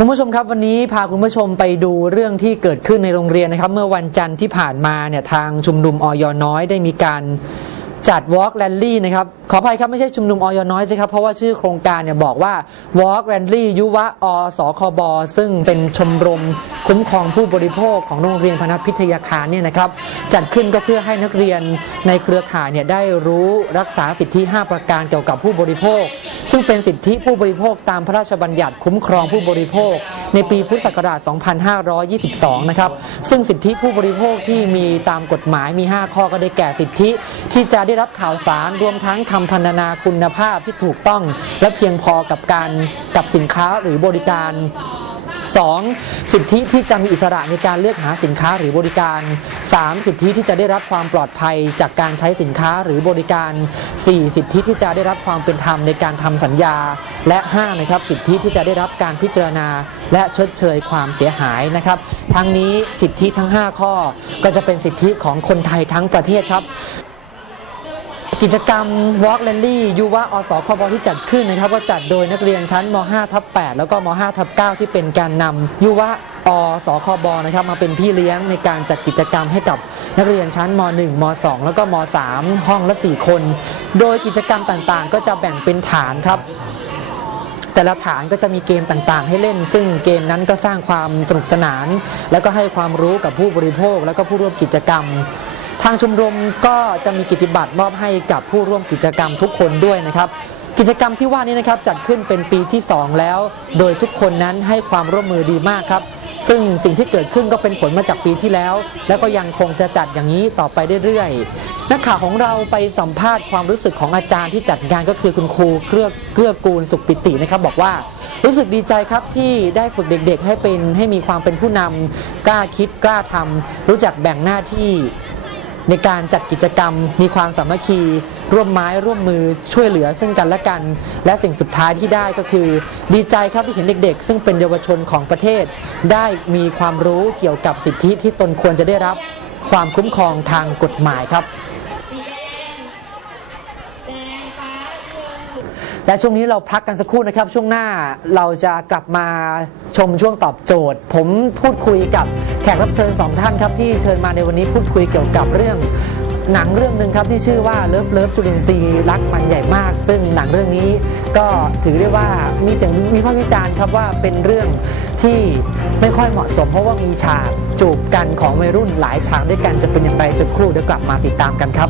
คุณผู้ชมครับวันนี้พาคุณผู้ชมไปดูเรื่องที่เกิดขึ้นในโรงเรียนนะครับ เมื่อวันจันทร์ที่ผ่านมาเนี่ยทางชุมนุมออยน้อยได้มีการ จัด Walk Rally นะครับ ขออภัยครับ ไม่ใช่ชุมนุมออยน้อยสิครับ เพราะว่าชื่อโครงการเนี่ยบอกว่า Walk Rally ยุวะอสคบ ซึ่งเป็นชมรมคุ้มครองผู้บริโภคของโรงเรียนพนัสพิทยาคารเนี่ยนะครับ จัดขึ้นก็เพื่อให้นักเรียนในเครือข่ายเนี่ยได้รู้รักษาสิทธิ 5 ประการเกี่ยวกับผู้บริโภค ซึ่งเป็นสิทธิผู้บริโภคตามพระราชบัญญัติคุ้มครองผู้บริโภค ในปีพุทธศักราช 2522 นะครับ ซึ่งสิทธิผู้บริโภคที่มีตามกฎหมายมี 5 ข้อก็ได้แก่สิทธิ ที่จะได้รับข่าวสารรวมทั้งคำพรรณนาคุณภาพที่ถูกต้อง และเพียงพอกับการกับสินค้าหรือบริการ 2. สิทธิที่จะมีอิสระในการเลือกหาสินค้าหรือบริการ 3. สิทธิที่จะได้รับความปลอดภัยจากการใช้สินค้าหรือบริการ 4. สิทธิที่จะได้รับความเป็นธรรมในการทำสัญญา และ 5. นะครับสิทธิที่จะได้รับการพิจารณา และชดเชยความเสียหายนะครับ ทั้งนี้สิทธิทั้ง 5 ข้อ ก็จะเป็นสิทธิของคนไทยทั้งประเทศครับ กิจกรรม Walk Rally ยุวะอสคบที่จัดขึ้นนะครับก็จัดโดยนักเรียนชั้นม .5 ทับ8แล้วก็ม .5 ทับ9ที่เป็นการนำยุวะอสคบนะครับมาเป็นพี่เลี้ยงในการจัดกิจกรรมให้กับนักเรียนชั้นม .1 ม .2 แล้วก็ม .3 ห้องละ 4 คน โดยกิจกรรมต่างๆ ก็จะแบ่งเป็นฐานครับแต่ละฐานก็จะมีเกมต่างๆ ให้เล่น ซึ่งเกมนั้นก็สร้างความสนุกสนาน แล้วก็ให้ความรู้กับผู้บริโภคแล้วก็ผู้ร่วมกิจกรรม ทางชมรมก็จะมีกิจบัตรมอบให้กับผู้ร่วมกิจกรรมทุกคนด้วยนะครับกิจกรรมที่ว่านี้นะครับจัดขึ้นเป็นปีที่ 2 แล้ว โดยทุกคนนั้นให้ความร่วมมือดีมากครับ ซึ่งสิ่งที่เกิดขึ้นก็เป็นผลมาจากปีที่แล้ว แล้วก็ยังคงจะจัดอย่างนี้ต่อไปเรื่อยๆ นักข่าวของเราไปสัมภาษณ์ความรู้สึกของอาจารย์ที่จัดงานก็คือคุณครูเกื้อเกื้อกูลสุขปิตินะครับบอกว่ารู้สึกดีใจครับที่ได้ฝึกเด็กๆ ให้เป็นให้มีความเป็นผู้นำกล้าคิดกล้าทำรู้จักแบ่งหน้าที่ ในการจัดกิจกรรม มีความสามัคคี ร่วมไม้ร่วมมือช่วยเหลือซึ่งกันและกัน และสิ่งสุดท้ายที่ได้ก็คือ ดีใจครับที่เห็นเด็ก ๆ ซึ่งเป็นเยาวชนของประเทศ ได้มีความรู้เกี่ยวกับสิทธิที่ตนควรจะได้รับ ความคุ้มครองทางกฎหมายครับ และช่วงนี้เราพักกันสักครู่นะครับ ช่วงหน้าเราจะกลับมาชมช่วงตอบโจทย์ ผมพูดคุยกับแขกรับเชิญสองท่านครับที่เชิญมาในวันนี้พูดคุยเกี่ยวกับเรื่องหนังเรื่องหนึ่งครับที่ชื่อว่าเลิฟเลิฟจุลินทรีย์รักมันใหญ่มาก ซึ่งหนังเรื่องนี้ก็ถือได้ว่ามีเสียงมีภาควิจารณ์ครับว่าเป็นเรื่องที่ไม่ค่อยเหมาะสม เพราะว่ามีฉากจูบกันของวัยรุ่นหลายฉากด้วยกันจะเป็นอย่างไรสักครู่เดี๋ยวกลับมาติดตามกันครับ